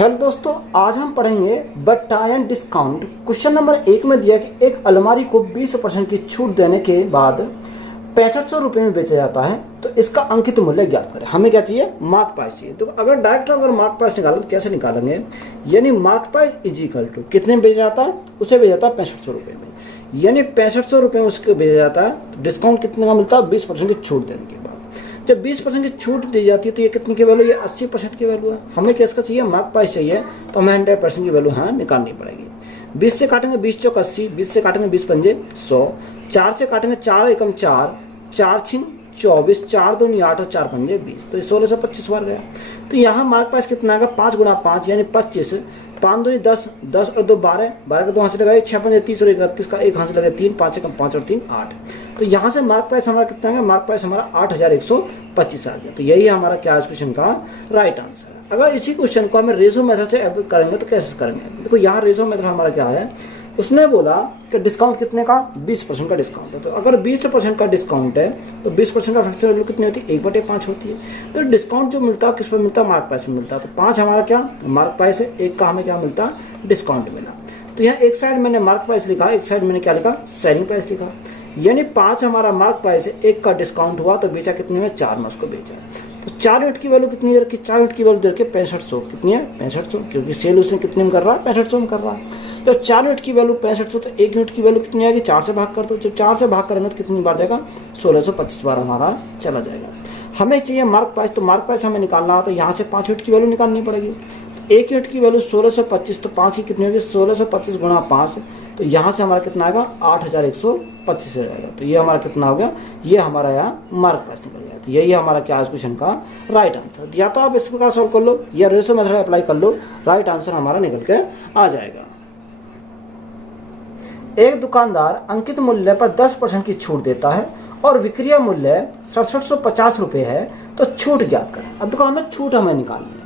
Hello दोस्तों, आज हम पढ़ेंगे बटालियन डिस्काउंट। क्वेश्चन नंबर 1 में दिया कि एक अलमारी को 20% की छूट देने के बाद 6500 रुपये में बेचा जाता है, तो इसका अंकित मूल्य ज्ञात करें। हमें क्या चाहिए? मार्क प्राइस चाहिए। तो अगर डायरेक्ट अगर मार्क प्राइस निकालें तो कैसे निकालेंगे? यानी mark price is equal to कितने में बेचा जाता है? उसे बेचा जाता है 6500 रुपये में, यानी 6500 रुपये में उसको बेचा जाता है। तो डिस्काउंट कितने का मिलता है? 20% की छूट देने के बाद। जब 20% की छूट दी जाती है तो ये कितनी की वैल्यू? ये 80% की वैल्यू है। हमें किसका चाहिए? मार्क प्राइस चाहिए, तो हमें 100% की वैल्यू यहाँ निकालनी पड़ेगी। 20 से काटेंगे 20 चौक 80, 20 से काटेंगे 20 पंजे 100, 4 से काटेंगे 4 एकम 4, 4 छिन 24, 4 दूनी 8 और 4 पंजे 20, तो 16 से 25 बार गया। तो यहाँ मार्क प्राइस कितना आएगा? 5 गुना 5 यानी 25, 5 दूनी 10, 10 और 2 12, 12 का 2 हाथ से लगाए 6 पंजे 30 और 31 का 1 हाथ से लगाए 3, 5 एकम 5 और 3 8। तो यहाँ से मार्क प्राइस हमारा कितना है? मार्क प्राइस हमारा 8125 आ गया। तो यही हमारा क्या इस क्वेश्चन का राइट आंसर है। अगर इसी क्वेश्चन को हमें रेशो मेथड से करेंगे तो कैसे करेंगे? देखो यहाँ रेशो मेथड हमारा क्या है, उसने बोला कि डिस्काउंट कितने का? 20% का डिस्काउंट है। तो अगर 20% का डिस्काउंट है तो 20% का फ्रैक्शन वैल्यू कितनी होती है? 1/5 होती है। तो डिस्काउंट जो मिलता है किस पर मिलता है? मार्क प्राइस में मिलता है। तो 5 हमारा क्या मार्क प्राइस है, 1 का हमें क्या मिलता है? डिस्काउंट मिला। तो यहाँ एक साइड मैंने मार्क प्राइस लिखा, एक साइड मैंने क्या लिखा? सेलिंग प्राइस लिखा। यानी 5 हमारा मार्क प्राइस है, 1 का डिस्काउंट हुआ तो बेचा कितने में? 4 में उसको बेचा। तो 4 यूनिट की वैल्यू कितनी है? 4 यूनिट की वैल्यू दे के 6500 कितनी है? 6500, क्योंकि सेल उसने कितने में कर रहा है? 6500 में कर रहा है। तो 4 यूनिट की वैल्यू 6500, तो 1 यूनिट की वैल्यू कितनी आएगी? 4 से भाग कर दो। जब 4 से भाग करेंगे तो कितनी बार जाएगा? 1625 बार हमारा चला जाएगा। हमें चाहिए मार्क प्राइस, तो मार्क प्राइस हमें निकालना है तो यहाँ से 5 यूनिट की वैल्यू निकालनी पड़ेगी। 1 यूनिट की वैल्यू 1625, तो 5 की कितनी होगी? 1625 गुणा 5, तो यहाँ से हमारा कितना आएगा? 8125 हो जाएगा। तो ये हमारा कितना हो गया? ये हमारा यहाँ मार्क प्राइस निकल गया। तो यही हमारा क्या क्वेश्चन का राइट आंसर। या तो आप इस प्रकार सॉल्व कर लो या रेशो मेथड अप्लाई कर लो, राइट आंसर हमारा निकल के आ जाएगा। एक दुकानदार अंकित मूल्य पर 10% की छूट देता है और विक्रय मूल्य 6750 रुपये है, तो छूट ज्ञात करें। अब देखो हमें छूट हमें निकालनी है।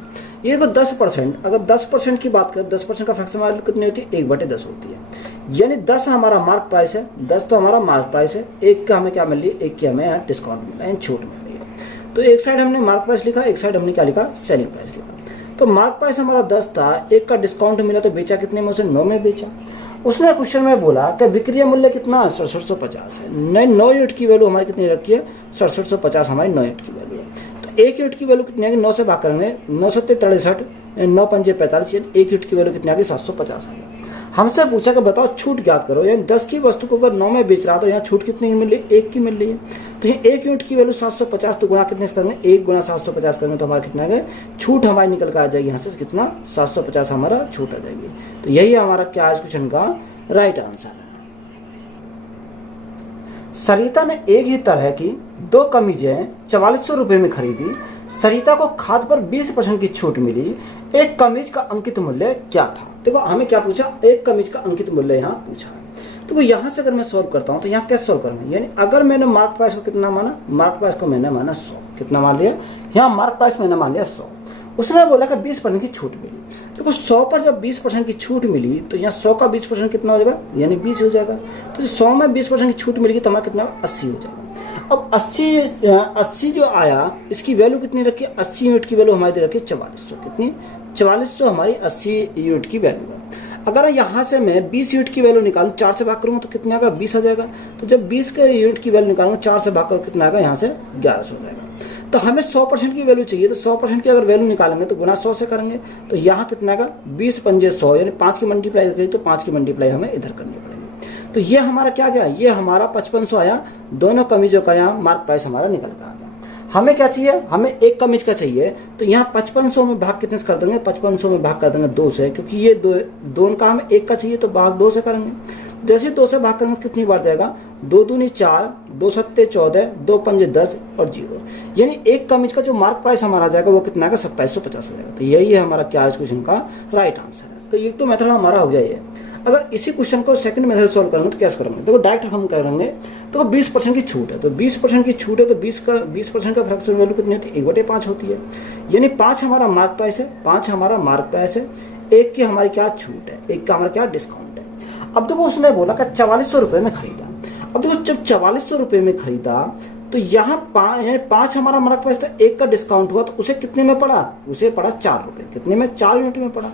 ये को 10%, अगर 10% की बात करें, 10% का फ्रैक्शन वैल्यू कितनी होती है? 1/10 होती है। यानी 10 हमारा मार्क प्राइस है, 10 तो हमारा मार्क प्राइस है, 1 का हमें क्या मिल रही है? 1 की हमें यहाँ डिस्काउंट मिल रहा है, छूट मिल रही है। तो एक साइड हमने मार्क प्राइस लिखा, एक साइड हमने क्या लिखा? सेलिंग प्राइस लिखा। तो मार्क प्राइस हमारा 10 था, 1 का डिस्काउंट मिला तो बेचा कितने में? उसे 9 में बेचा। उसने क्वेश्चन में बोला कि विक्रय मूल्य कितना? 6750 है। 9 यूनिट की वैल्यू हमारी कितनी रखी है? 6750 हमारी 9 यूनिट की वैल्यू है। तो 1 यूनिट की वैल्यू कितनी आएगी? 9 से भाग करेंगे, 9 सत्ते 63, 9 पंजे 45, 1 यूनिट की वैल्यू कितनी आएगी? 750 आएगी। हमसे पूछा कि बताओ छूट ज्ञात करो। यानी 10 की वस्तु को अगर 9 में बेच रहा तो यहाँ छूट कितनी की मिल रही है? 1 की मिल रही है। तो यहाँ 1 यूनिट की वैल्यू 750, तो गुणा कितने से करेंगे? 1 गुणा 750 करेंगे तो हमारा कितना आएगा? छूट हमारी निकल कर आ जाएगी यहाँ से कितना? 750 हमारा छूट आ जाएगी। तो यही हमारा क्या है क्वेश्चन का राइट आंसर है। सरिता ने एक ही तरह की 2 कमीजें 4400 रुपये में खरीदी। सरिता को खाद पर 20% की छूट मिली। एक कमीज का अंकित मूल्य क्या था? देखो हमें क्या पूछा? एक कमीज का अंकित मूल्य यहाँ पूछा है। तो यहाँ से अगर मैं सॉल्व करता हूँ तो यहाँ कैसे सॉल्व करूँगा? यानी अगर मैंने मार्क प्राइस को कितना माना? मार्क प्राइस को मैंने माना 100। कितना मान लिया? यहाँ मार्क प्राइस मैंने मान लिया 100। उसने बोला कि 20% की छूट मिली। देखो 100 पर जब 20% की छूट मिली तो यहाँ 100 का 20% कितना हो जाएगा? यानी 20 हो जाएगा। तो 100 में 20% की छूट मिलेगी तो हमारा कितना? 80 हो जाएगा। अब 80 जो आया, इसकी वैल्यू कितनी रखी? 80 यूनिट की वैल्यू हमारी रखी 4400। कितनी? 4400 हमारी 80 यूनिट की वैल्यू है। अगर यहाँ से मैं 20 यूनिट की वैल्यू निकालूँ, 4 से भाग करूँगा तो कितना आएगा? 20 आ जाएगा। तो जब 20 के यूनिट की वैल्यू निकालूंगा, 4 से भाग कर कितना आएगा? यहाँ से 1100 हो जाएगा। तो हमें 100% की वैल्यू चाहिए, तो 100% की अगर वैल्यू निकालेंगे तो गुना 100 से करेंगे, तो यहाँ कितना आएगा? 20 पंजे 100, यानी 5 की मल्टीप्लाई करेंगे तो 5 की मल्टीप्लाई हमें इधर करनी पड़ेगी। तो ये हमारा क्या गया? ये हमारा 5500 आया। दोनों कमीजों का यहाँ मार्क प्राइस हमारा निकल कर आ गया। हमें क्या चाहिए? हमें एक कमीज का चाहिए, तो यहाँ 5500 में भाग कितने से कर देंगे? 5500 में भाग कर देंगे 2 से, क्योंकि ये दोनों का हमें 1 का चाहिए तो भाग 2 से करेंगे। जैसे 2 से भाग करेंगे तो कितनी बार जाएगा? 2 दूनी 4, 2 सत्ते 14, 2 पंजे 10 और 0। यानी एक कमीज का जो मार्क प्राइस हमारा जाएगा वो कितना आएगा? 2750 आ जाएगा। तो यही है हमारा क्या इस क्वेश्चन का राइट आंसर है। तो ये तो मेथड हमारा हो गया ये। अगर इसी क्वेश्चन को सेकंड मेथड सॉल्व करेंगे तो कैसे करेंगे? देखो डायरेक्ट हम करेंगे तो 20% की छूट है, तो 20% की छूट है तो 20% का फ्रैक्शन वैल्यू कितनी होती है? 1/5 होती है। यानी 5 हमारा मार्क प्राइस है, 5 हमारा मार्क प्राइस है, 1 की हमारी क्या छूट है? 1 का हमारा क्या डिस्काउंट है। अब देखो उसने बोला कि 4400 रुपये में खरीदा। अब देखो जब 4400 रुपये में खरीदा तो यहाँ यानी 5 हमारा मार्क प्राइस था, 1 का डिस्काउंट हुआ तो उसे कितने में पड़ा, उसे पड़ा 4 रुपये। कितने में, 4 यूनिट में पड़ा।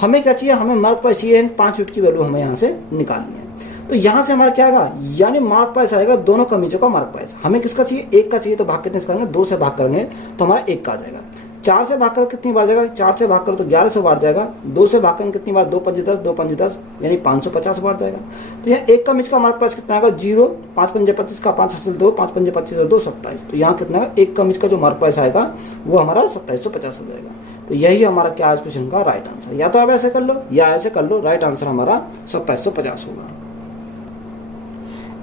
हमें क्या चाहिए, हमें मार्क प्राइस चाहिए 5 यूनिट की वैल्यू हमें यहाँ से निकालनी है। तो यहाँ से हमारा क्या आएगा, यानी मार्क प्राइस आएगा दोनों कमीजों का मार्क प्राइस। हमें किसका चाहिए, 1 का चाहिए, तो भाग कितने से करेंगे, 2 से भाग करेंगे तो हमारा 1 का आ जाएगा। 4 से भाग कर कितनी बार जाएगा, 4 से भाग करो तो 1100 बार जाएगा। 2 से भाग कर कितनी बार, 2 पंजे 10, 2 पंजे 10 यानी 550 बार जाएगा। तो यहाँ 1 कमीज का मार्क प्राइस कितना आएगा, 0, 5 पंजे 25 का 5 हासिल 2, 5 पंजे 25 और 2 27। तो यहाँ कितना, 1 कमीज का जो मार्क प्राइस आएगा वो हमारा 2750 हो जाएगा। तो यही हमारा क्या है क्वेश्चन का राइट आंसर। या तो आप ऐसे कर लो या ऐसे कर लो, राइट आंसर हमारा 2750 होगा।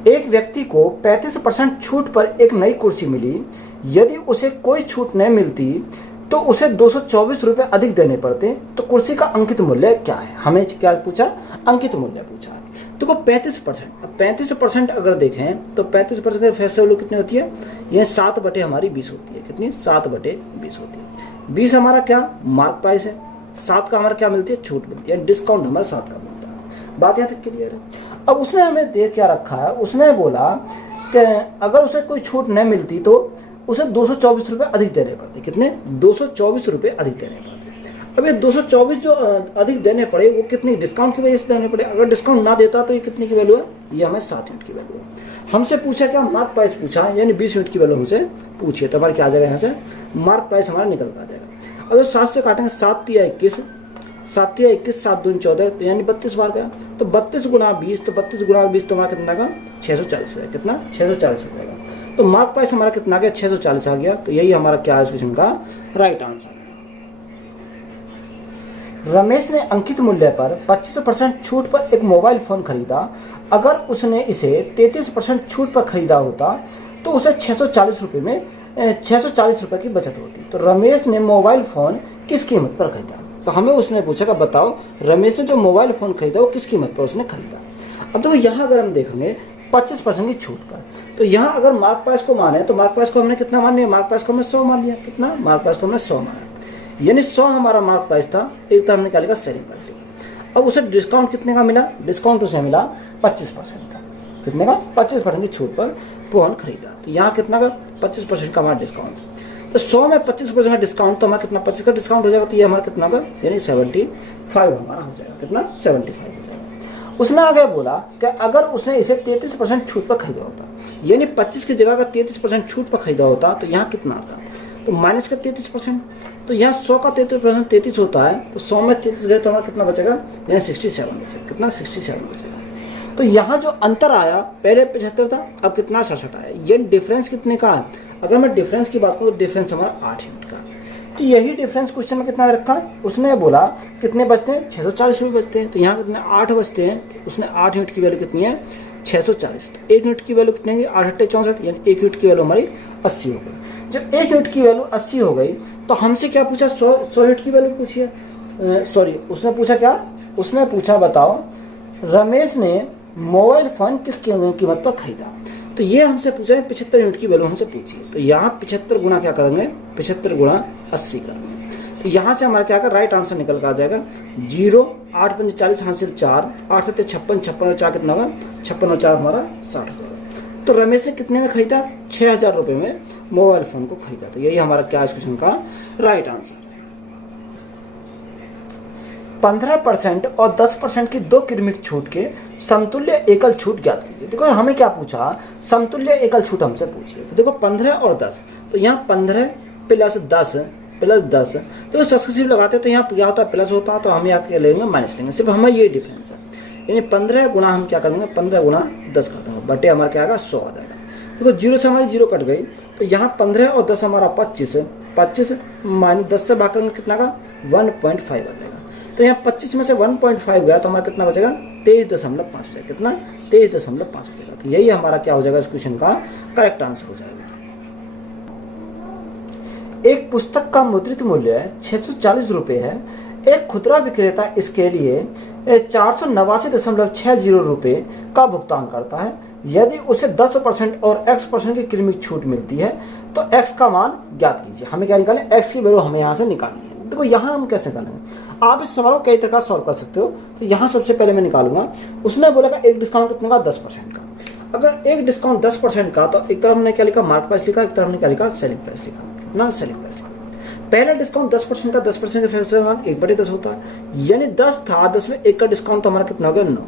एक व्यक्ति को 35% छूट पर एक नई कुर्सी मिली। यदि उसे कोई छूट नहीं मिलती तो उसे 224 रुपये अधिक देने पड़ते, तो कुर्सी का अंकित मूल्य क्या है। हमें क्या पूछा, अंकित मूल्य पूछा है। देखो 35%, अब 35% अगर देखें तो 35% की फेस वैल्यू कितनी होती है, यह 7 बटे हमारी 20 होती है। कितनी, 7 बटे 20 होती है। 20 हमारा क्या मार्क प्राइस है, 7 का हमारा क्या मिलती है, छूट मिलती है, डिस्काउंट हमारा 7 का मिलता है। बात यहाँ तक क्लियर है। अब उसने हमें दे क्या रखा है, उसने बोला कि अगर उसे कोई छूट नहीं मिलती तो उसे 224 रुपये अधिक देने पड़ते। कितने, 224 रुपये अधिक देने पड़ते। अब ये 224 जो अधिक देने पड़े वो कितनी, डिस्काउंट की वजह से देने पड़े। अगर डिस्काउंट ना देता तो ये कितनी की वैल्यू है, ये हमें 7 यूनिट की वैल्यू है। हमसे पूछा क्या, मार्क प्राइस पूछा, यानी 20 यूनिट की वैल्यू हमसे पूछिए। तो हमारा क्या आ जाएगा, यहाँ से मार्क प्राइस हमारा निकल कर आ जाएगा। अगर 7 से काटेंगे, 7 तिया 21, 7 तिया 21, 7 दूनी 14, तो यानी 32 बार गया। तो 32 गुणा 20, तो 32 गुणा 20 तो हमारा कितना का 640 है। कितना, 640 हो जाएगा। तो मार्क प्राइस हमारा कितना आ गया, 640 आ गया। तो यही हमारा क्या है क्वेश्चन का राइट आंसर है। रमेश ने अंकित मूल्य पर 25% छूट पर एक मोबाइल फोन खरीदा। अगर उसने इसे 33% छूट पर खरीदा होता तो उसे 640 रुपये में 640 रुपये की बचत होती। तो रमेश ने मोबाइल फोन किस कीमत पर खरीदा। तो हमें उसने पूछा कि बताओ रमेश ने जो मोबाइल फोन खरीदा वो किस कीमत पर उसने खरीदा। अब देखो यहाँ अगर हम देखेंगे 25% की छूट पर, तो यहाँ अगर मार्क प्राइस को माने तो मार्क प्राइस को हमने कितना मान लिया, मार्क प्राइस को हमने 100 मान लिया। कितना, मार्क प्राइस को हमने 100 माना, यानी 100 हमारा मार्क प्राइस था। एक तो हमने क्या लिखा, सेलिंग प्राइस। अब उसे डिस्काउंट कितने का मिला, डिस्काउंट उसे मिला 25% का। कितने का, 25% की छूट पर फोन खरीदा। तो यहाँ कितना का, 25% का हमारा डिस्काउंट। तो 100 में 25% का डिस्काउंट, तो हमारा कितना, 25 का डिस्काउंट हो जाएगा। तो ये हमारा कितना का, यानी 75 हमारा हो जाएगा। कितना, 75 हो जाएगा। उसने आगे बोला कि अगर उसने इसे 33% छूट पर खरीदा होता, यानी 25 की जगह का 33% छूट पर खरीदा होता, तो यहाँ कितना आता, तो माइनस का 33%। तो यहाँ 100 का 33% 33 होता है, तो 100 में 33 गए तो हमारा कितना बचेगा, यानी 67 बचेगा। कितना, 67 बचेगा। तो यहाँ जो अंतर आया, पहले 75 था, अब कितना 67 आया। ये डिफरेंस कितने का है, अगर मैं डिफरेंस की बात करूँ तो डिफरेंस हमारा 8 यूनिट का। तो यही डिफरेंस क्वेश्चन में कितना रखा है, उसने बोला कितने बचते हैं, 640 रुपये बचते हैं। तो यहाँ कितने, 8 बचते हैं। तो उसने 8 यूनिट की वैल्यू कितनी है, 640। तो 1 यूनिट की वैल्यू कितनी है, 8 × 64, यानी 1 यूनिट की वैल्यू हमारी 80 हो गई। जब 1 यूनिट की वैल्यू 80 हो गई तो हमसे क्या पूछा, 100 यूनिट की वैल्यू पूछी है। सॉरी, उसने पूछा क्या, उसने पूछा बताओ रमेश ने मोबाइल फोन किस कीमत पर खरीदा। तो ये हमसे पूछा है 75 यूनिट की वैल्यू हमसे पूछी है। तो यहाँ 75 गुणा क्या करेंगे, 75 गुणा 80 करेंगे। तो यहाँ से हमारा क्या आएगा, राइट आंसर निकल कर आ जाएगा 0, 8 पंजे 40 हासिल 4, 8 7 56, 56 और 4 कितना होगा, 56 और 4 हमारा 60 होगा। तो रमेश ने कितने में खरीदा, 6000 रुपये में मोबाइल फोन को खरीदा। तो यही हमारा क्या इस क्वेश्चन का राइट आंसर है। 15% और 10% की 2 क्रमिक छूट के समतुल्य एकल छूट ज्ञात कीजिए। देखो हमें क्या पूछा, समतुल्य एकल छूट हमसे पूछिए। तो देखो 15 और 10, तो यहाँ 15 प्लस 10 तो सक्सेसिव लगाते तो यहाँ क्या होता है, प्लस होता, तो हम यहाँ क्या लेंगे, माइनस लेंगे। सिर्फ हमें ये डिफरेंस है, यानी 15 गुणा हम क्या करेंगे, 15 गुणा 10 कर देंगे, बटे हमारा क्या आएगा 100 आ जाएगा। देखो 0 से हमारी 0 कट गई, तो यहाँ 15 और 10 हमारा 25 माइनस 10 से भाग करेंगे कितना का, 1.5 आ जाएगा। तो यहाँ 25 में से 1.5 गया तो हमारा कितना बचेगा, 23.5 हो जाएगा। कितना, 23.5 हो जाएगा। तो यही हमारा क्या हो जाएगा, इस क्वेश्चन का करेक्ट आंसर हो जाएगा। एक पुस्तक का मुद्रित मूल्य 640 रुपये है। एक खुदरा विक्रेता इसके लिए 489.60 रुपये का भुगतान करता है। यदि उसे 10% और x% की क्रमिक छूट मिलती है तो x का मान ज्ञात कीजिए। हमें क्या निकालें, x की वैल्यू हमें यहाँ से निकालनी है। देखो यहाँ हम कैसे करेंगे, आप इस सवाल को कई तरह सॉल्व कर सकते हो। तो यहाँ सबसे पहले मैं निकालूंगा, उसने बोला एक डिस्काउंट कितने का, 10% का। अगर एक डिस्काउंट 10% का, तो एक तरफ हमने क्या लिखा, मार्केट प्राइस लिखा, एक तरफ हमने क्या लिखा, सेलिंग प्राइस लिखा ना, सेलिंग प्राइस लिखा। पहला डिस्काउंट 10% का, 10% का फैक्टर 1/10 होता है, यानी 10 था, 10 में 1 का डिस्काउंट तो हमारा कितना हो गया, 9।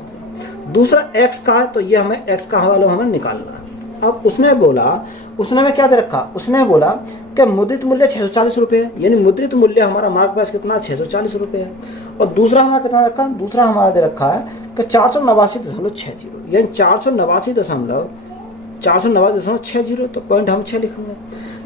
दूसरा x का है, तो ये हमें x का वाला हमें निकालना है। अब उसने बोला, उसने हमें क्या दे रखा, उसने बोला कि मुद्रित मूल्य 640 रुपये है, यानी मुद्रित मूल्य हमारा मार्केट प्राइस कितना, 640 रुपये है। और दूसरा हमारा कितना रखा, दूसरा हमारा दे रखा है कि 489.60, यानी 489.60, तो पॉइंट हम 6 लिखेंगे।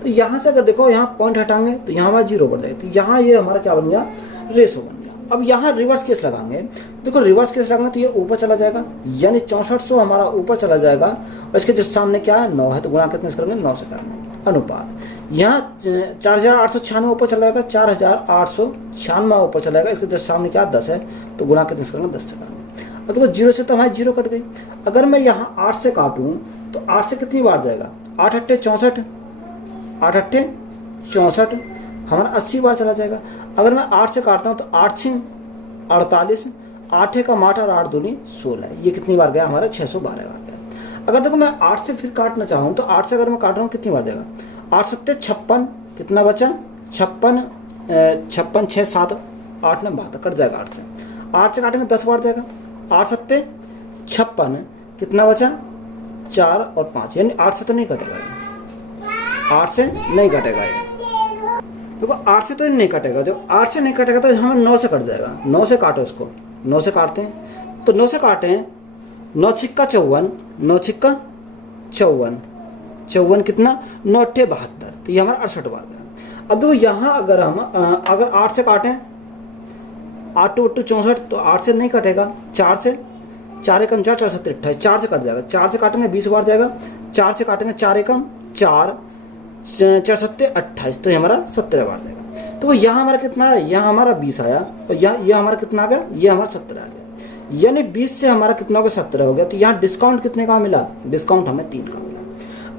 तो यहाँ से अगर देखो, यहाँ पॉइंट हटाएंगे तो यहाँ हमारा 0 बढ़ जाएगा, तो यहाँ ये हमारा क्या बन गया, रेशो बन गया। अब यहाँ रिवर्स केस लगाएंगे, देखो रिवर्स केस लगाएंगे तो ये ऊपर चला जाएगा, यानी 6400 हमारा ऊपर चला जाएगा, और इसके जस्ट सामने क्या है, 9 है, तो गुणा कितने से करेंगे, 9 से करेंगे। अनुपात यहाँ 4896 ऊपर चला जाएगा, 4896 ऊपर चला जाएगा, इसके जस्ट सामने क्या 10 है, तो गुणा कितने से करेंगे, 10 से करेंगे। अब देखो 0 से तो हमारी 0 कट गई। अगर मैं यहाँ 8 से काटूँ तो 8 से कितनी बार जाएगा, 8 अट्ठे 64, 8 अट्ठे 64 हमारा 80 बार चला जाएगा। अगर मैं 8 से काटता हूँ तो 8 छिंग 48, 8 का 8 और 8 दूनी 16, ये कितनी बार गया हमारा, 612 बार गया। अगर देखो मैं 8 से फिर काटना चाहूँ तो 8 से अगर मैं काट रहा हूँ कितनी बार जाएगा, 8 सत्ते 56, कितना बचा 56, 56 6 7 8 में 72 कट जाएगा। 8 से काटेंगे 10 बार जाएगा, 8 सत्ते 56, कितना बचा 4 और 5, यानी 8 से तो नहीं कटेगा, 8 से नहीं कटेगा ये। देखो 8 से तो नहीं कटेगा, जब 8 से नहीं कटेगा तो हमें 9 से कट जाएगा। 9 से काटो इसको, 9 से काटते हैं, तो 9 से काटे हैं, 9 छिक्का 54, 9 छिक्का 54, 54 कितना 9 अट्ठे 72, तो ये हमारा 68 बार गया। अब देखो यहाँ अगर हम अगर 8 से काटें, 8 टू 64, तो 8 से नहीं कटेगा, 4 से, 4 एकम 4, 4 सत्ते 28, 4 से कट जाएगा, 4 से काटेंगे 20 बार जाएगा, 4 से काटेंगे 4 एकम 4, 4 सत्ते 28, तो ये हमारा 17 बार जाएगा। तो यहाँ हमारा कितना है, यहाँ हमारा 20 आया, और यहाँ हमारा कितना आ गया, ये हमारा 17 आ गया, यानी 20 से हमारा कितना हो गया, 17 हो गया। तो यहाँ डिस्काउंट कितने का मिला, डिस्काउंट हमें 3 का मिला।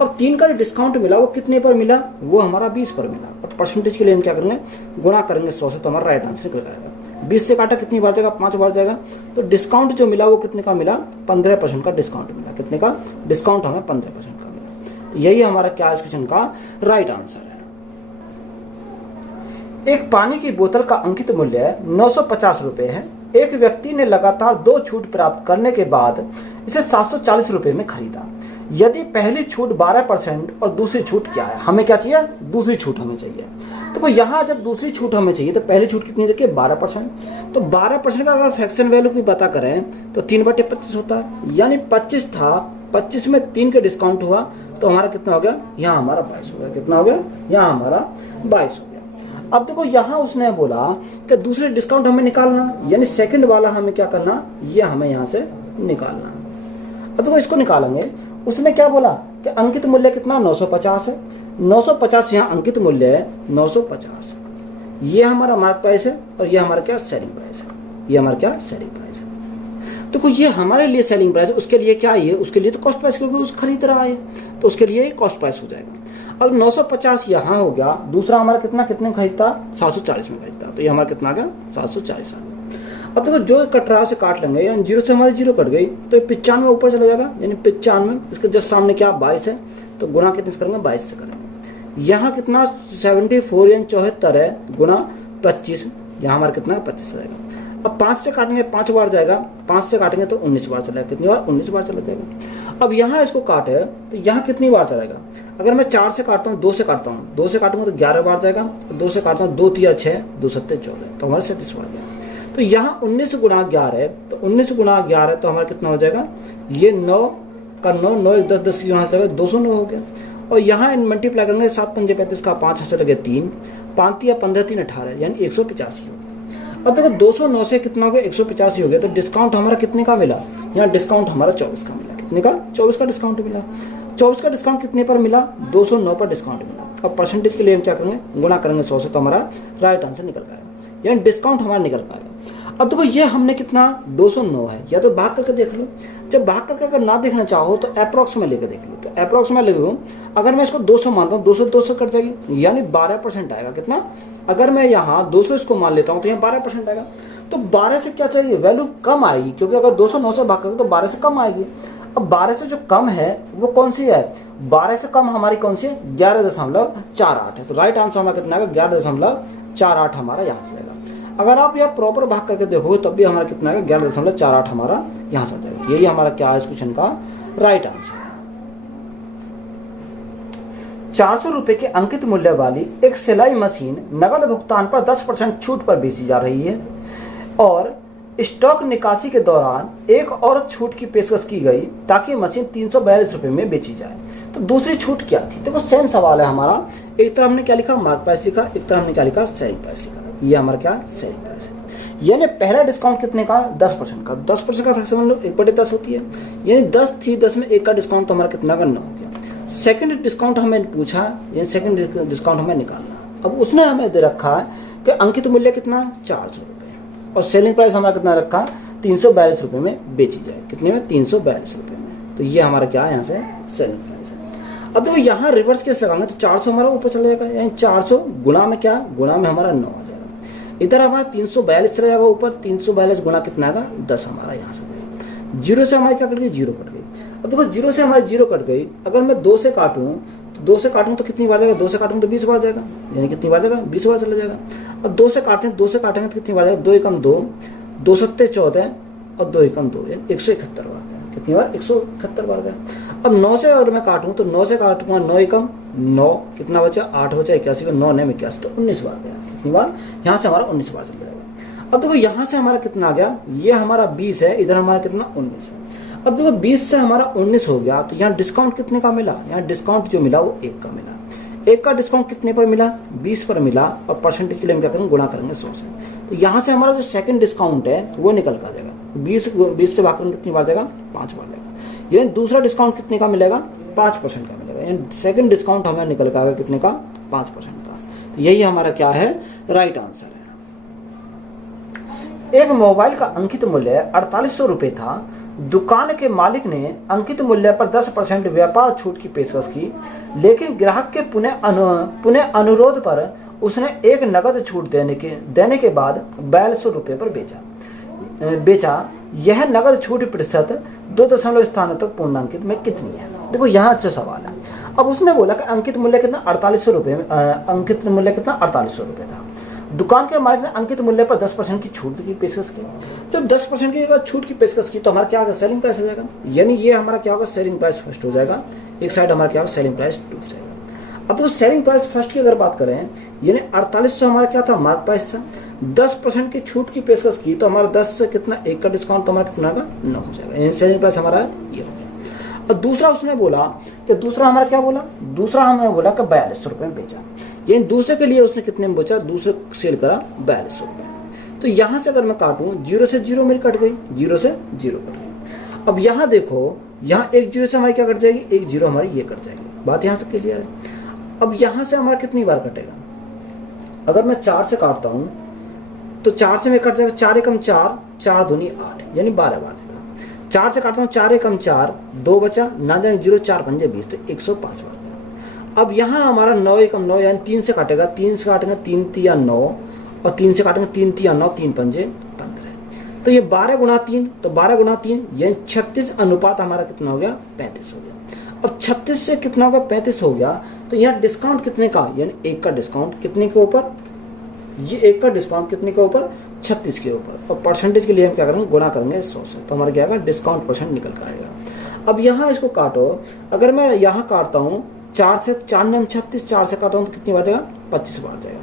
अब 3 का जो डिस्काउंट मिला वो कितने पर मिला, वो हमारा 20 पर मिला, और परसेंटेज के लिए हम क्या करेंगे, गुणा करेंगे 100 से, तो हमारा राइट आंसर निकल जाएगा। 20 से काटा कितनी बार जाएगा, 5 बार जाएगा, तो डिस्काउंट जो मिला वो कितने का मिला, 15% का डिस्काउंट मिला। कितने का डिस्काउंट हमें 15% का मिला। तो यही हमारा क्या इस क्वेश्चन का राइट आंसर है। एक पानी की बोतल का अंकित मूल्य 950 रुपए है। एक व्यक्ति ने लगातार 2 छूट प्राप्त करने के बाद इसे 740 रुपए में खरीदा। यदि पहली छूट 12% और दूसरी छूट क्या है, हमें क्या चाहिए, दूसरी छूट हमें चाहिए। तो यहाँ जब दूसरी छूट हमें चाहिए तो पहली छूट कितनी देखिए 12%, तो 12% का अगर फ्रैक्शन वैल्यू की पता करें तो 3/25 होता है, यानी 25 था, 25 में 3 का डिस्काउंट हुआ तो हमारा कितना हो गया, यहाँ हमारा 22 हो गया। कितना हो गया, यहाँ हमारा 22 हो गया। अब देखो यहाँ उसने बोला कि दूसरे डिस्काउंट हमें निकालना, यानी सेकंड वाला हमें क्या करना, ये हमें यहाँ से निकालना। अब देखो इसको निकालेंगे, उसने क्या बोला कि अंकित मूल्य कितना 950 है। 950 यहाँ अंकित मूल्य है 950, ये हमारा मार्केट प्राइस है और ये हमारा क्या सेलिंग प्राइस है, ये हमारा क्या सेलिंग प्राइस है। देखो ये हमारे लिए सेलिंग प्राइस है, उसके लिए क्या है, उसके लिए तो कॉस्ट प्राइस, क्योंकि उस खरीद रहा है तो उसके लिए कॉस्ट प्राइस हो जाएगा। अब 950 यहाँ हो गया, दूसरा हमारा कितना, कितने खरीदता 740 में खरीदता, तो ये हमारा कितना आ गया 740 आ गया। अब देखो जो कट रहा है उसे काट लेंगे, यानी 0 से हमारी 0 कट गई तो 95 ऊपर चला जाएगा, यानी 95, इसके जस्ट सामने क्या 22 है, तो गुणा कितने से करेंगे 22 से करेंगे। यहाँ कितना 74 यानी 74 है, गुणा 25, यहाँ हमारा कितना है 25 रहेगा। अब 5 से काटेंगे 5 बार जाएगा, 5 से काटेंगे तो 19 बार चलेगा, कितनी बार 19 बार चला जाएगा। अब यहाँ इसको काटे तो यहाँ कितनी बार चलेगा, अगर मैं 4 से काटता हूँ, 2 से काटता हूँ, 2 से काटूंगा तो 11 बार जाएगा, 2 से काटता हूँ 2 3 6, 2 7 14, तो हमारा 37 बार जाएगा। तो यहाँ 19 गुणा 11 है, तो 19 गुणा 11 तो हमारा कितना हो जाएगा, ये 9 का 9, 9 10 10 की यहाँ से लगे 209 हो गया। और यहाँ मल्टीप्लाई करेंगे 7 पंजे 35 का 5 से लगे 3, 5 या 15 3 18, यानी 185 हो गया। अब देखो 209 से कितना हो गया 185 हो गया, तो डिस्काउंट हमारा कितने का मिला, यहाँ डिस्काउंट हमारा 24 का मिला। कितने का 24 का डिस्काउंट मिला। 24 का डिस्काउंट कितने पर मिला, 209 पर डिस्काउंट मिला। अब परसेंटेज के लिए हम क्या करेंगे, गुणा करेंगे 100 से, तो हमारा राइट आंसर निकल पाएगा, यानी डिस्काउंट हमारा निकल पाएगा। अब देखो ये हमने कितना 209 है, या तो भाग करके देख लो, जब भाग करके अगर ना देखना चाहो तो अप्रॉक्स में लेकर देख लो। तो अप्रॉक्स में लिखूँ, अगर मैं इसको 200 मानता हूँ, 200 कट जाएगी, यानी 12% आएगा। कितना, अगर मैं यहाँ 200 इसको मान लेता हूँ तो यहाँ 12% आएगा। तो 12 से क्या चाहिए, वैल्यू कम आएगी, क्योंकि अगर 209 से भाग करोगे तो 12 से कम आएगी। अब 12 से जो कम है वो कौन सी है, 12 से कम हमारी कौन सी है, 11.48 है। तो राइट आंसर हमारा कितना है, 11.48 हमारा यहाँ से आएगा। अगर आप यह प्रॉपर भाग करके देखोगे तब भी हमारा कितना है, 11.48 हमारा यहाँ से आएगा। यही हमारा क्या है इस क्वेश्चन का राइट आंसर है। 400 रुपए के अंकित मूल्य वाली एक सिलाई मशीन नगद भुगतान पर 10% छूट पर बेची जा रही है और स्टॉक निकासी के दौरान एक और छूट की पेशकश की गई ताकि मशीन 342 रुपए में बेची जाए। तो दूसरी छूट क्या थी, देखो सेम सवाल है हमारा। एक तरफ हमने क्या लिखा, मार्क प्राइस लिखा, एक तरफ हमने क्या लिखा, सेलिंग प्राइस लिखा। ये हमारा क्या सेलिंग प्राइस है। यानी पहला डिस्काउंट कितने का, 10% का। 10% का फ्रैक्शन मान लो 1/10 होती है, यानी 10 थी, 10 में 1 का डिस्काउंट तो हमारा कितना का 9 हो गया। सेकंड डिस्काउंट हमें पूछा, यानी सेकंड डिस्काउंट हमें निकालना। अब उसने हमें दे रखा है कि अंकित मूल्य कितना, 400 रुपये, और सेलिंग प्राइस हमारा कितना रखा, 342 रुपये में बेची जाए। कितने में, 342 रुपये में। तो ये हमारा क्या है, यहाँ से सेलिंग प्राइस है। अब देखो यहाँ रिवर्स केस लगाएंगे तो 400 हमारा ऊपर चला जाएगा, यानी 400 गुणा में क्या, गुणा में हमारा 9 आ जाएगा। इधर हमारा 342 चला जाएगा ऊपर, 342 गुणा कितना आएगा, 10 हमारा यहाँ से जाएगा। 0 से हमारी क्या कट गई, 0 कट गई। अब देखो 0 से हमारी 0 कट गई, अगर मैं 2 से काटूँ तो 2 से काटूँ तो कितनी बार जाएगा, 2 से काटूँ तो 20 बार जाएगा, यानी कितनी बार जाएगा, 20 बार चला जाएगा। अब 2 से काटेंगे तो कितनी बार जाएगा, 2 एकम 2, 2 सत्ते 14 और 2 एकम 2, यानी 171 बार गया। कितनी बार, 171 बार गया। अब 9 से अगर मैं काटूँ तो 9 से काटूंगा, 9 एकम 9, कितना बचा, 8 बचा, 81 को 9 में 81, तो 19 बार गया। कितनी बार, यहाँ से हमारा 19 बार चल जाएगा। अब देखो यहाँ से हमारा कितना आ गया, ये हमारा 20 है, इधर हमारा कितना 19 है। अब देखो 20 से हमारा 19 हो गया, तो यहाँ डिस्काउंट कितने का मिला, यहाँ डिस्काउंट जो मिला वो 1 का मिला। 1 का डिस्काउंट कितने पर मिला, 20 पर मिला, और परसेंटेज के लिए हम क्या करेंगे, गुणा करेंगे 100 से। तो यहाँ से हमारा जो सेकंड डिस्काउंट है वो निकल कर जाएगा, 20 से भाग करेंगे कितनी बार जाएगा, 5 बार जाएगा। यानी दूसरा डिस्काउंट कितने का मिलेगा, 5% का मिलेगा। यानी सेकंड डिस्काउंट हमें निकल कर आएगा कितने का, 5% का। तो यही हमारा क्या है, राइट आंसर है। एक मोबाइल का अंकित मूल्य 4800 रुपये था। दुकान के मालिक ने अंकित मूल्य पर 10% व्यापार छूट की पेशकश की, लेकिन ग्राहक के पुनः अनुरोध पर उसने एक नगद छूट देने के बाद 4200 रुपये पर बेचा। यह नगद छूट प्रतिशत 2 स्थानों तक पूर्णांकित में कितनी है। देखो यहाँ अच्छा सवाल है। अब उसने बोला कि अंकित मूल्य कितना, 4800 रुपये, अंकित मूल्य कितना, 4800 रुपये था। दुकान के मालिक ने अंकित मूल्य पर 10% की छूट की पेशकश की। जब 10% की अगर छूट की पेशकश की तो हमारा क्या होगा, सेलिंग प्राइस हो जाएगा। यानी ये हमारा क्या होगा, सेलिंग प्राइस फर्स्ट हो जाएगा, एक साइड हमारा क्या होगा, सेलिंग प्राइस 2 हो जाएगा। अब तो सेलिंग प्राइस फर्स्ट की अगर बात करें, यानी 4800 हमारा क्या था, मार्क प्राइस था। 10% की छूट की पेशकश की तो हमारा 10 से कितना, 1 का डिस्काउंट तो हमारा कितना होगा, 9 हो जाएगा। यानी सेलिंग प्राइस हमारा ये हो गया। और दूसरा उसने बोला कि, दूसरा हमारा क्या बोला, दूसरा हमने बोला कि 4200 रुपये में बेचा। यानी दूसरे के लिए उसने कितने में बेचा, दूसरे सेल करा 4200 रुपये। तो यहाँ से अगर मैं काटूँ, 0 से 0 मेरी कट गई, 0 से 0 कट गई। अब यहाँ देखो, यहाँ एक 0 से हमारी क्या कट जाएगी, एक 0 हमारी ये कट जाएगी। बात यहाँ तक क्लियर है। अब यहाँ से हमारा कितनी बार कटेगा, अगर मैं 4 से काटता हूँ तो 4 से मैं कट जाएगा, 4 एकम 4, 4 दूनी 8, यानी 12 बार जाएगा। 4 से काटता हूँ, 4 एकम 4, 2 बचा, ना जाए 0, 4 पंजे 20, तो 105 बार। अब यहाँ हमारा 9 एकम 9, यानी 3 से काटेगा, 3 से काटेंगे 3 तिया 9, और 3 से काटेंगे 3 तिया 9, 3 पंजे 15। तो ये 12 गुणा 3, तो 12 गुणा 3 यानी 36 अनुपात हमारा कितना हो गया, 35 हो गया। अब 36 से कितना होगा, 35 हो गया। तो यहाँ डिस्काउंट कितने का, यानी 1 का डिस्काउंट कितने के ऊपर, ये 1 का डिस्काउंट कितने के ऊपर, 36 के ऊपर। और परसेंटेज के लिए हम क्या करेंगे, गुणा करेंगे 100 से, तो हमारा क्या आएगा, डिस्काउंट परसेंट निकल कर आएगा। अब यहाँ इसको काटो, अगर मैं यहाँ काटता हूँ 4 से, 4 9 36, 4 से काटा हूँ तो कितनी बार जाएगा, 25 बार जाएगा।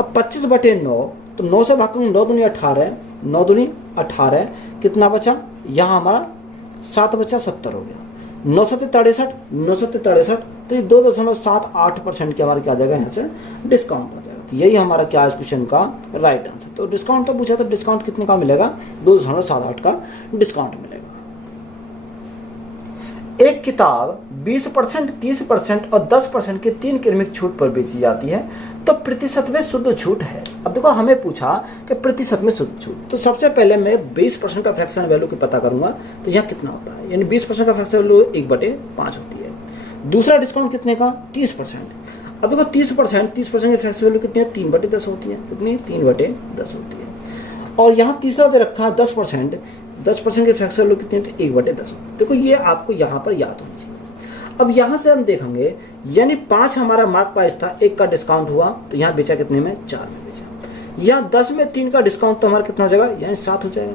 अब 25/9, तो 9 से भाग करूँ, 9 दूनी 18, 9 दूनी 18, कितना बचा, यहाँ हमारा 7 बचा, 70 हो गया। 9 सत्ते 63, 9 सत्ते 63, तो ये 2.78% के हमारे क्या आ जाएगा, यहाँ से डिस्काउंट आ जाएगा। तो यही हमारा क्या है इस क्वेश्चन का राइट आंसर। तो डिस्काउंट तो पूछा था, डिस्काउंट कितने का मिलेगा, 2.78 का डिस्काउंट मिलेगा। एक किताब 20%, 30% और 10% की 3 क्रमिक छूट पर बेची जाती है, तो प्रतिशत में शुद्ध छूट है। अब देखो हमें पूछा कि प्रतिशत में शुद्ध छूट, तो सबसे पहले मैं 20% का फ्रैक्शन वैल्यू की पता करूंगा, तो यह कितना होता है, यानी 20% का फ्रैक्शन वैल्यू 1/5 होती है। दूसरा डिस्काउंट कितने का, 30%। अब देखो 30% की फ्रैक्शन वैल्यू कितनी है, 3/10 होती है। कितनी, 3/10 होती है। और यहाँ तीसरा दे रखा है 10%, 10% की फ्रैक्शन वैल्यू कितनी होती है, 1/10। देखो ये आपको यहाँ पर याद होना चाहिए। अब यहाँ से हम देखेंगे, यानी 5 हमारा मार्क प्राइस था, 1 का डिस्काउंट हुआ तो यहाँ बेचा कितने में, 4 में बेचा। यहाँ 10 में 3 का डिस्काउंट तो हमारा कितना हो जाएगा, यानी 7 हो जाएगा।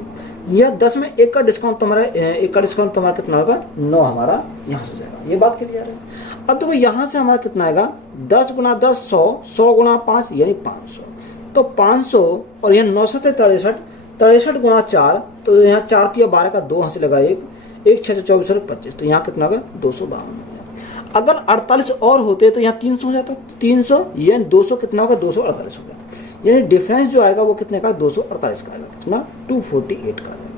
यह 10 में 1 का डिस्काउंट तो हमारा 1 का डिस्काउंट तो हमारा कितना होगा, 9 हमारा यहाँ से हो जाएगा। ये बात क्लियर है। अब देखो यहाँ से हमारा कितना आएगा, 10 गुना 10 100, 100 गुना 5 यानी 500। तो 500 और यहाँ 9 7 63, 63 गुना 4, तो यहाँ 4 3 12 का 2 यहाँ से लगा 1, 1 6 24 25, तो यहाँ कितना होगा, 252। अगर 48 और होते तो यहाँ 300 हो जाता, 300 यानी 200 कितना होगा, 248 होगा। यानी डिफरेंस जो आएगा वो कितने का, 248 का आएगा, कितना, 248 का आएगा।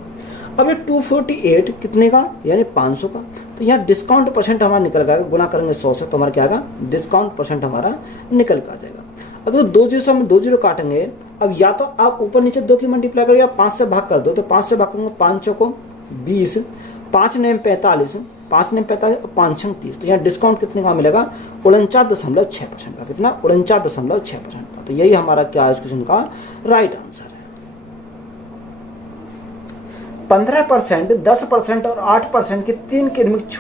अब ये 248 कितने का, यानी 500 का। तो यहाँ डिस्काउंट परसेंट हमारा निकल जाएगा, गुना करेंगे 100 से तो हमारा क्या आएगा, डिस्काउंट परसेंट हमारा निकल कर आ जाएगा। अब वो 2 जीरो से हम 2 जीरो काटेंगे। अब या तो आप ऊपर नीचे 2 की मल्टीप्लाई करो या 5 से भाग कर दो। तो 5 से भाग करेंगे, 5 चौको 20, 5 9 45, 5 9 45 और 5 6 30। तो यहाँ डिस्काउंट कितने का मिलेगा, 49.6% का। कितना, 49.6% का। तो यही हमारा क्या है इस क्वेश्चन का राइट आंसर है। 15%, 10% और 8% की 3 क्रमिक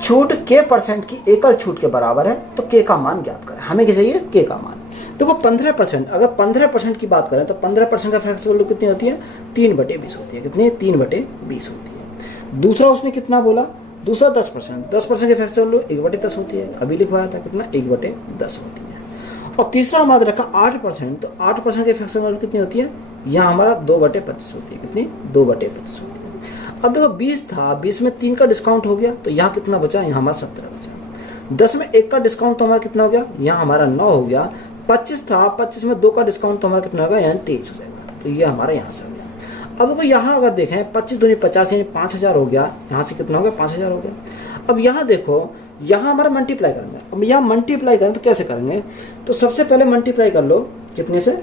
छूट के परसेंट की एकल छूट के बराबर है। तो के का मान ज्ञात करें। हमें क्या चाहिए, के का मान। देखो 15%, अगर 15% की बात करें तो 15% का फ्रैक्शन वैल्यू कितनी होती है, 3/20 होती है। कितनी, 3/20 होती है। दूसरा उसने कितना बोला, दूसरा 10%, 10% की फ्रैक्शन वैल्यू 1/10 होती है। अभी लिखवाया था कितना, 1/10 होती है। और तीसरा हमारा रखा 8%, तो 8% की फ्रैक्शन वैल्यू कितनी होती है, यहाँ हमारा 2/25 होती है। कितनी, 2/25 होती है। अब देखो 20 था, 20 में 3 का डिस्काउंट हो गया तो यहाँ कितना बचा, यहाँ हमारा 17 बचा। 10 में 1 का डिस्काउंट तो हमारा कितना हो गया, यहाँ हमारा 9 हो गया। 25 था, 25 में 2 का डिस्काउंट तो हमारा कितना होगा, यानी 23 हो जाएगा। तो ये हमारा यहाँ से हो गया। अब देखो यहाँ अगर देखें 25 दूनी 50 यानी 5000 हो गया। यहाँ से कितना हो गया, 5000 हो गया। अब यहाँ देखो, यहाँ हमारा मल्टीप्लाई करेंगे। अब यहाँ मल्टीप्लाई करें तो कैसे करेंगे, तो सबसे पहले मल्टीप्लाई कर लो कितने से,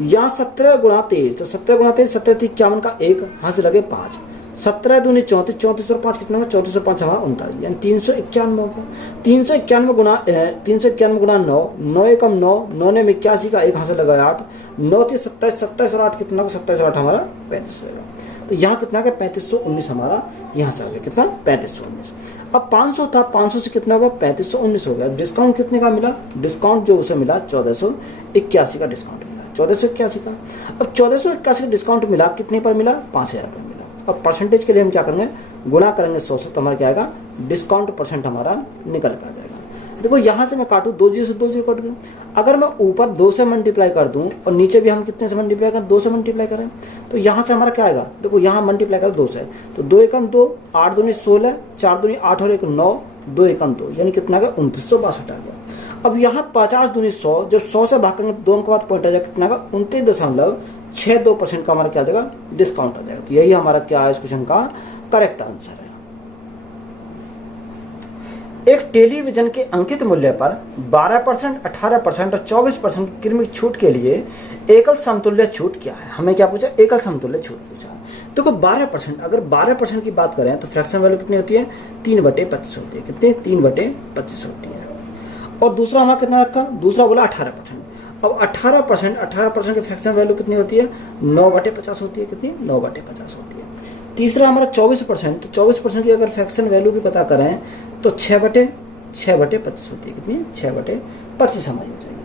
यहाँ 17 गुणा 23, तो 17 गुणा 23, 17 3 51 का 1, यहाँ से लगे 5, 17 दूनी 34, 34 और 5 कितना होगा, 34 और 5 हमारा 39, यानी 391 होगा। 391 गुणा 9, 9 एकम 9, 9 ने 81 का 1 यहाँ से लगा 8, 9 3 27, 27 और 8 कितना होगा, 27 और 8 हमारा 35 होगा। तो यहाँ कितना का 3519 हमारा यहाँ से आ गया। कितना, 3519। अब 500 था, 500 से कितना होगा, 3519 हो गया। डिस्काउंट कितने का मिला, डिस्काउंट जो उसे मिला 1481 का डिस्काउंट मिला, 1481 का। अब 1481 का डिस्काउंट मिला, कितने पर मिला, 5000 पर मिला। अब परसेंटेज के लिए हम क्या करेंगे, गुणा करेंगे 100 से तो हमारा क्या आएगा, डिस्काउंट परसेंट हमारा निकल कर आ जाएगा। देखो यहाँ से मैं काटूँ, 2 जीरो से 2 जीरो कट गए। अगर मैं ऊपर 2 से मल्टीप्लाई कर दूं और नीचे भी हम कितने से मल्टीप्लाई करें, 2 से मल्टीप्लाई करें, तो यहाँ से हमारा क्या आएगा, देखो यहाँ मल्टीप्लाई करें 2 से, तो 2 एकम 2, 8 दूनी 16, 4 दूनी 8 और 1 9, 2 एकम 2, यानी कितना का 2962 आ गया। अब यहाँ 50 दूनी 100, जब 100 से भाग करेंगे 2 के बाद पॉइंट आ जाएगा, कितना का 29.62% का हमारा क्या आ जाएगा, डिस्काउंट आ जाएगा। तो यही हमारा क्या है इस क्वेश्चन का करेक्ट आंसर है। एक टेलीविजन के अंकित मूल्य पर 12%, 18% और 24% की क्रमिक छूट के लिए एकल समतुल्य छूट क्या है। हमें क्या पूछा, एकल समतुल्य छूट पूछा। देखो 12%, अगर 12% की बात करें तो फ्रैक्शन वैल्यू कितनी होती है, 3/25 होती है। कितनी, 3/25 होती है। और दूसरा हमारा कितना रखा, दूसरा बोला 18%। अब 18% की फ्रैक्शन वैल्यू कितनी होती है, 9/50 होती है। कितनी, 9/50 होती है। तीसरा हमारा 24%, तो 24% की अगर फ्रैक्शन वैल्यू की पता करें तो 6/25 होती है। कितनी, 6/25 हमारी हो जाएगी।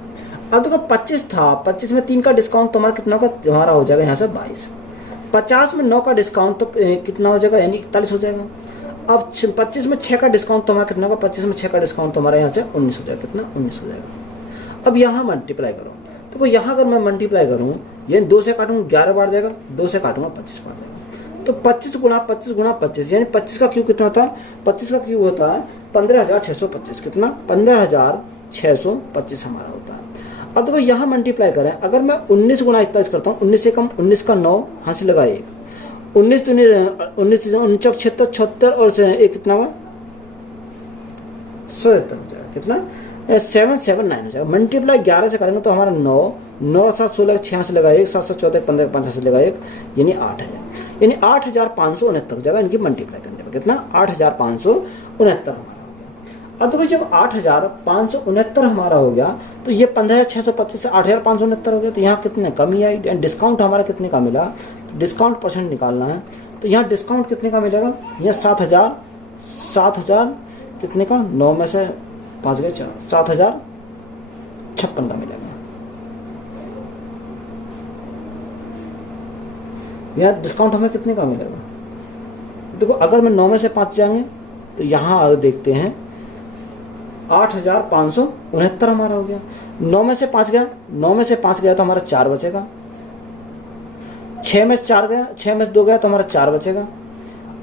अब देखो 25 था, 25 में 3 का डिस्काउंट तो हमारा कितना होगा, हमारा हो जाएगा यहाँ से 22। 50 में 9 का डिस्काउंट तो कितना हो जाएगा, यानी 41 हो जाएगा। अब 25 में 6 का डिस्काउंट तो हमारा कितना होगा, 25 में 6 का डिस्काउंट तो हमारा यहाँ से 19 हो जाएगा। कितना, 19 हो जाएगा। अब यहाँ मल्टीप्लाई करो, तो यहाँ अगर मैं मल्टीप्लाई करूँ, ये 2 से काटूंगा 11 बार जाएगा, 2 से काटूंगा 25 बार जाएगा। तो 25 गुणा 25 यानी 25 का क्यूब कितना होता है, 25 का क्यूब होता है 15,625। कितना, 15,625 हमारा होता है। अब देखो यहाँ मल्टीप्लाई करें, अगर मैं 19 गुणा 41 करता हूँ, 19 से कम 19 का 9 हासिल लगा 1, 19 49 76 और 1 कितना हुआ, 77 हो जाएगा। कितना, 779 हो जाएगा। मल्टीप्लाई 11 से करेंगे तो हमारा 9 7 16 6 से लगा 1, 7 7 14 15 5 से लगा 1, यानी 8000, यानी 8569 हो जाएगा इनकी मल्टीप्लाई करने पर। कितना, 8569 हमारा हो गया। अब देखो जब 8569 हमारा हो गया तो ये 15,625 से 8,569 हो गया, तो यहाँ कितने कमी आई, डिस्काउंट हमारा कितने का मिला, डिस्काउंट परसेंट निकालना है, तो यहाँ डिस्काउंट कितने का मिलेगा, यहाँ 7,000 कितने का, 9 में से 5 गए 4, 7,056 का मिलेगा। यहाँ डिस्काउंट हमें कितने का मिलेगा, देखो अगर मैं 9 में से 5 जाएंगे तो यहाँ देखते हैं 8,569 हमारा हो गया। 9 में से 5 गया, 9 में से 5 गया तो हमारा 4 बचेगा। 6 में से 4 गया, 6 में से 2 गया तो हमारा 4 बचेगा।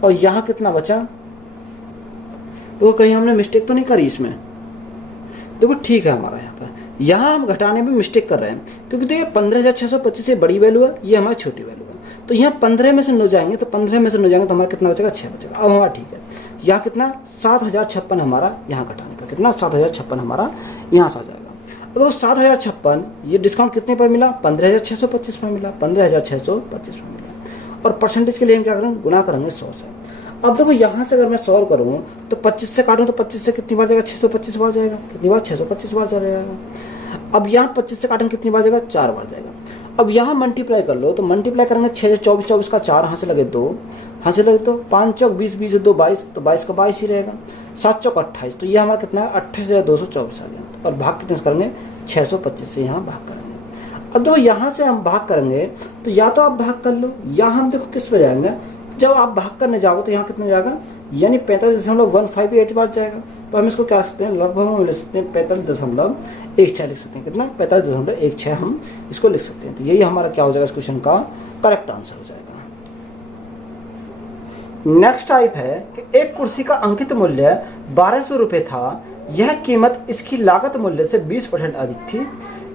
और यहाँ कितना बचा, तो कहीं हमने मिस्टेक तो नहीं करी इसमें, देखो ठीक है हमारा यहाँ हम घटाने में मिस्टेक कर रहे हैं, क्योंकि तो ये 15,625 से बड़ी वैल्यू है, ये हमारी छोटी वैल्यू है। तो यहाँ 15 में से 9 जाएंगे, तो 15 में से 9 जाएंगे तो हमारा कितना बचेगा, 6 बचेगा। अब हमारा ठीक है, यहाँ कितना 7,056 हमारा, यहाँ घटाने पर कितना 7,056 हमारा यहाँ से आ जाएगा। अब 7,056 ये डिस्काउंट कितने पर मिला, 15,625 पर मिला, 15,625 पर मिला। और परसेंटेज के लिए हम क्या करेंगे, गुना करेंगे 100 से। अब देखो यहाँ से अगर मैं सॉल्व करूँ तो 25 से काटूँ तो 25 से कितनी बार जाएगा, 625 बार जाएगा। कितनी बार, 625 बार जाएगा। अब यहाँ 25 से काटेंगे कितनी बार जाएगा, 4 बार जाएगा। अब यहाँ मल्टीप्लाई कर लो, तो मल्टीप्लाई करेंगे 6 24 24 का 4, यहाँ से लगे 2, यहाँ से लगे तो 5 चौक 20 20 से 2 22, तो 22 का 22 ही रहेगा। 7 चौक 28, तो ये हमारा कितना है, 28,224 आ गया। और भाग कितने से करेंगे, 625 से यहाँ भाग करेंगे। अब देखो यहाँ से हम भाग करेंगे तो या तो आप भाग कर लो, या हम देखो किस पे जाएंगे, जब आप भाग करने जाओगे तो यहाँ कितना जाएगा, यानी 45.158 बार जाएगा। तो हम इसको क्या सकते हैं, लगभग हम लिख सकते हैं 45.16 लिख सकते हैं। कितना, 45.16 हम इसको लिख सकते हैं। तो यही हमारा क्या हो जाएगा, इस क्वेश्चन का करेक्ट आंसर हो जाएगा। नेक्स्ट टाइप है कि एक कुर्सी का अंकित मूल्य 1,200 रुपये था, यह कीमत इसकी लागत मूल्य से 20% अधिक थी।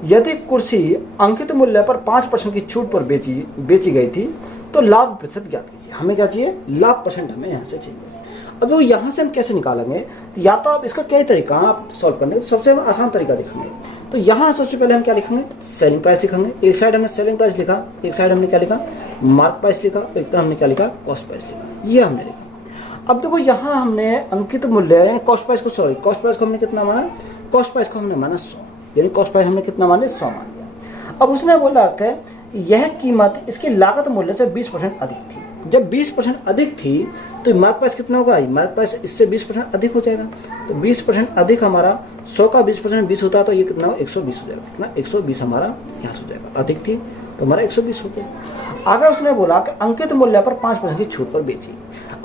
यदि कुर्सी अंकित मूल्य पर 5% की छूट पर बेची गई थी तो लाभ प्रतिशत ज्ञात कीजिए। हमें क्या चाहिए, लाभ परसेंट हमें यहाँ से चाहिए। अब वो यहाँ से हम कैसे निकालेंगे, या तो आप इसका कई तरीका आप सॉल्व करने, तो सबसे आसान तरीका लिखेंगे। तो यहाँ सबसे पहले हम क्या लिखेंगे, सेलिंग प्राइस लिखेंगे। एक साइड हमने सेलिंग प्राइस लिखा, एक साइड हमने क्या लिखा, मार्क प्राइस लिखा, एक तरफ हमने क्या लिखा, कॉस्ट प्राइस लिखा। ये हमने लिखा। अब देखो यहाँ हमने अंकित मूल्य यानी कॉस्ट प्राइस को, सॉरी कॉस्ट प्राइस को हमने कितना माना, कॉस्ट प्राइस को हमने माना 100, यानी कॉस्ट प्राइस हमने कितना माने, 100 मान लिया। अब उसने बोला कि यह कीमत इसकी लागत मूल्य से 20% अधिक थी। जब 20% अधिक थी तो मार्क प्राइस कितना होगा, मार्क प्राइस इससे 20% अधिक हो जाएगा। तो 20% अधिक हमारा 100 का 20% 20 होता है, तो ये कितना हो, 120 हो जाएगा। कितना, 120 हमारा यहाँ से हो जाएगा। अधिक थी तो हमारा 120 हो गया। आगे उसने बोला कि अंकित मूल्य पर 5% की छूट पर बेची।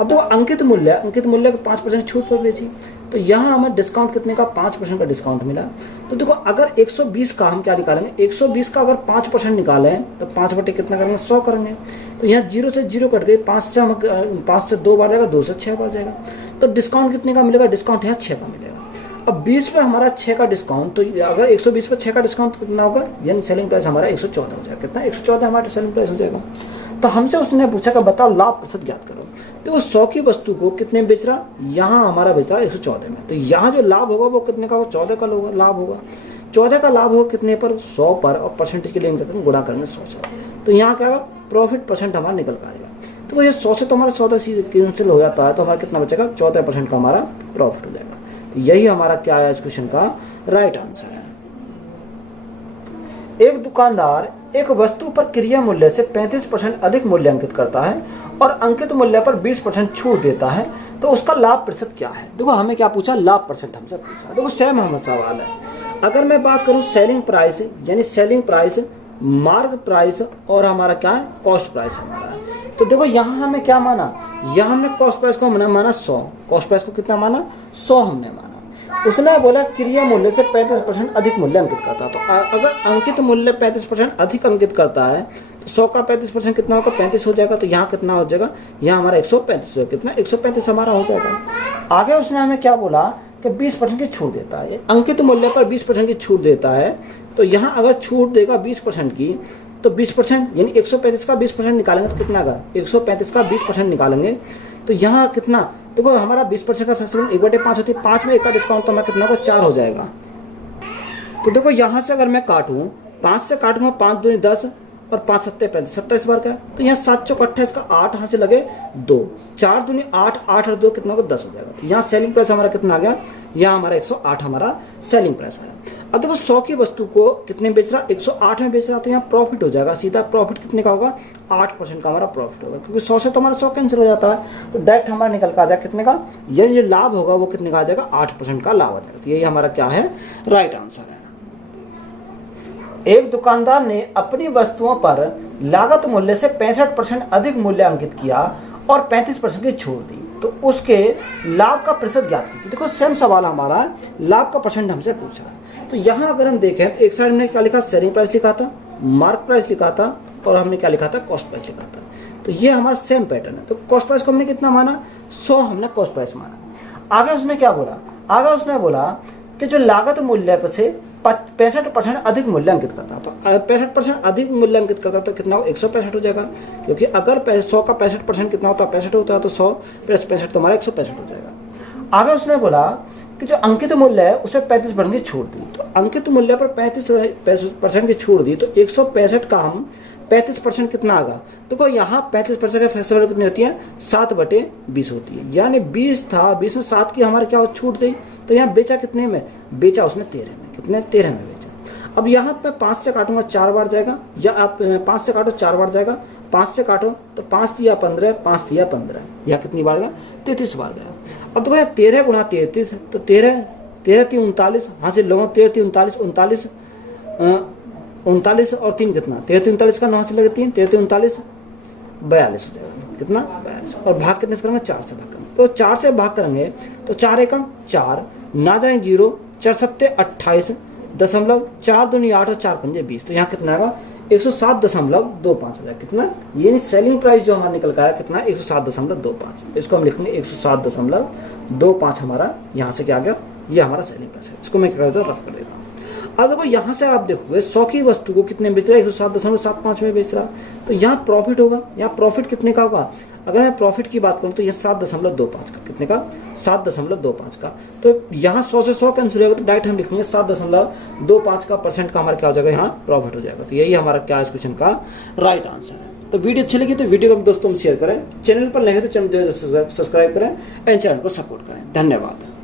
अब तो अंकित मूल्य को 5% छूट पर बेची, तो यहाँ हमें डिस्काउंट कितने का, 5% का डिस्काउंट मिला। तो देखो अगर 120 का हम क्या निकालेंगे, 120 का अगर 5% निकालें तो 5 बटे कितना करेंगे, 100 करेंगे। तो यहाँ 0 से 0 कट गई, 5 से 2 बार जाएगा, 2 से 6 बार जाएगा। तो डिस्काउंट कितने का मिलेगा, डिस्काउंट यहाँ 6 का मिलेगा। अब 20 पे हमारा 6 का डिस्काउंट, तो अगर 120 पे 6 का डिस्काउंट कितना होगा, यानी सेलिंग प्राइस हमारा 114 हो जाएगा। कितना, 114 हमारा सेलिंग प्राइस हो जाएगा। तो हमसे उसने पूछा कि बताओ लाभ प्रतिशत ज्ञात करो। तो वो 100 की वस्तु को कितने में बेच रहा, यहाँ हमारा बेच रहा है 114 में। तो यहाँ जो लाभ होगा वो कितने का होगा, 14 का लाभ होगा। 14 का लाभ होगा कितने पर, 100 पर। और परसेंटेज के लिए हम कहते हैं गुणा करेंगे 100 से। तो यहाँ क्या होगा, प्रॉफिट परसेंट हमारा निकल कर आएगा। तो ये 100 से तो हमारा 14 कैंसिल हो जाता है, तो हमारा कितना बचेगा, 14% का हमारा प्रॉफिट हो जाएगा। तो यही हमारा क्या है, इस क्वेश्चन का राइट आंसर है। एक दुकानदार एक वस्तु पर क्रिया मूल्य से 35% अधिक मूल्य अंकित करता है और अंकित मूल्य पर 20% छूट देता है, तो उसका लाभ प्रतिशत क्या है। देखो हमें क्या पूछा, लाभ परसेंट हमसे पूछा। देखो सेम हमें सवाल है। अगर मैं बात करूं सेलिंग प्राइस, यानी सेलिंग प्राइस, मार्क प्राइस और हमारा क्या है, कॉस्ट प्राइस हमारा। तो देखो यहाँ हमें क्या माना, यहाँ हमने कॉस्ट प्राइस को माना 100, कॉस्ट प्राइस को कितना माना, 100 हमने माना। उसने बोला क्रिया मूल्य से 35% अधिक मूल्य अंकित करता है। तो अगर अंकित मूल्य 35% अधिक अंकित करता है तो 100 का 35% कितना होगा, 35 हो जाएगा। तो यहाँ कितना हो जाएगा, यहाँ हमारा 135 होगा। कितना, 135 हमारा हो जाएगा। आगे उसने हमें क्या बोला कि 20% की छूट देता है, अंकित मूल्य पर 20% की छूट देता है। तो यहाँ अगर छूट देगा 20% की, तो 20% यानी 135 का 20% निकालेंगे तो कितना आएगा, 135 का 20% निकालेंगे तो यहाँ कितना, देखो हमारा 20% का फ्रैक्शन 1/5 होती है, 5 में 1 का डिस्काउंट तो हमारा कितना होगा, 4 हो जाएगा। तो देखो यहाँ से अगर मैं काटूँ, 5 से काटूंगा, 5 दूनी 10 और 5 सत्ते 35, 27 बार का। तो यहाँ 7 चौक 28 का 8 यहाँ से लगे 2, 4 दूनी 8, 8 और 2 कितना होगा, 10 हो जाएगा। तो यहाँ सेलिंग प्राइस हमारा कितना आ गया, यहाँ हमारा 108 हमारा सेलिंग प्राइस आया। अब देखो 100 की वस्तु को कितने बेच रहा, 108 में बेच रहा, तो यहाँ प्रॉफिट हो जाएगा सीधा। प्रॉफिट कितने का होगा, 8% का हमारा प्रॉफिट होगा, क्योंकि 100 से तो हमारा 100 कैंसिल हो जाता है, तो डायरेक्ट हमारा निकल का आ जाएगा कितने का, यानी जो लाभ होगा वो कितने का आ जाएगा, 8% का लाभ आ जाएगा। तो यही हमारा क्या है, राइट आंसर है। एक दुकानदार ने अपनी वस्तुओं पर लागत मूल्य से 65% अधिक मूल्य अंकित किया और 35% की छूट दी, तो उसके लाभ का प्रतिशत ज्ञात कीजिए। देखो सेम सवाल हमारा लाभ का परसेंट हमसे पूछा है। तो यहाँ अगर हम देखें तो एक साइड हमने क्या लिखा, सेलिंग प्राइस लिखा था, मार्क प्राइस लिखा था, और हमने क्या लिखा था, कॉस्ट प्राइस लिखा था। तो ये हमारा सेम पैटर्न है। तो कॉस्ट प्राइस को हमने कितना माना, 100 हमने कॉस्ट प्राइस माना। आगे उसने क्या बोला, आगे उसने बोला कि जो लागत मूल्य पर से 65% अधिक मूल्य अंकित करता, तो 65% अधिक मूल्य अंकित करता तो कितना हो, 165 हो जाएगा, क्योंकि अगर 100 का 65% कितना होता है, 65 होता है, तो 100 प्लस 65 तो हमारा 165 हो जाएगा। आगे उसने बोला कि जो अंकित मूल्य है उसे 35% की छूट दी, तो अंकित मूल्य पर 35% की छूट दी, तो 165 का हम 35% कितना आएगा, देखो यहाँ 35% का फ्लेक्सिबल कितनी होती है, 7/20 होती है, यानी 20 था, 20 में 7 की हमारे क्या छूट दी, तो यहाँ बेचा कितने में, बेचा उसमें 13 में, कितने 13 में बेचा। अब यहाँ पे 5 से काटूंगा 4 बार जाएगा, या आप 5 से काटो 4 बार जाएगा, 5 से काटो तो 5 दिया 15, 5 दिया 15, यहाँ कितनी बार गया, 33 बार गया। अब देखो यार 13 गुणा 33, तो 13 3 39, हाँ से लोगों 13 3 39, 39 और 3 कितना, 13 3 39 का 9 से लगे 3, 13 3 39, 42 हो जाएगा, कितना 42, और भाग कितने से करेंगे, 4 से भाग करेंगे, तो 4 से भाग करेंगे तो 4 एकम 4, ना जाए 0, 4 सत्ते 28, दशमलव 4 दूनी 8 और 4 पंजे 20, तो यहाँ कितना आएगा 107.25 हजार, कितना, ये सेलिंग प्राइस जो हमारा निकल का है कितना, 107.25, इसको हम लिखेंगे 107.25 हमारा यहाँ से क्या आ गया, ये हमारा सेलिंग प्राइस है। इसको मैं क्या करता हूँ, रफ कर देता हूँ। अब देखो यहाँ से आप देखोगे 100 की वस्तु को कितने बेच रहा है, 107.75 में बेच रहा है, तो यहाँ प्रॉफिट होगा, यहाँ प्रॉफिट कितने का होगा, अगर मैं प्रॉफिट की बात करूँ तो ये 7.25 का, कितने का, 7.25 का, तो यहाँ 100 से 100 कैंसिल होगा, तो डायरेक्ट हम लिखेंगे 7.25 का परसेंट का हमारा क्या हो जाएगा, यहाँ प्रॉफिट हो जाएगा। तो यही हमारा क्या इस क्वेश्चन का राइट आंसर है। तो वीडियो अच्छी लगी तो वीडियो को दोस्तों में शेयर करें, चैनल पर नए हो तो चैनल सब्सक्राइब करें एंड चैनल को सपोर्ट करें। धन्यवाद।